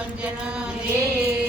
पंजन रे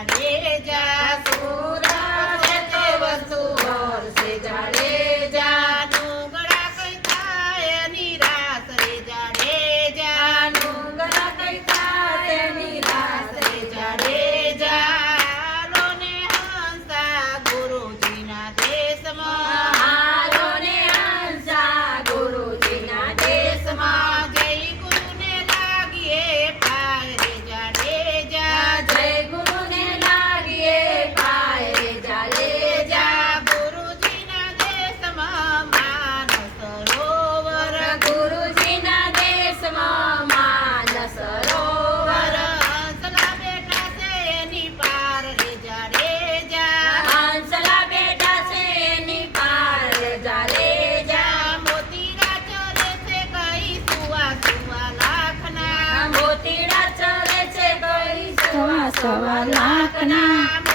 સે જાડેજા સુરા છે સવા લાખના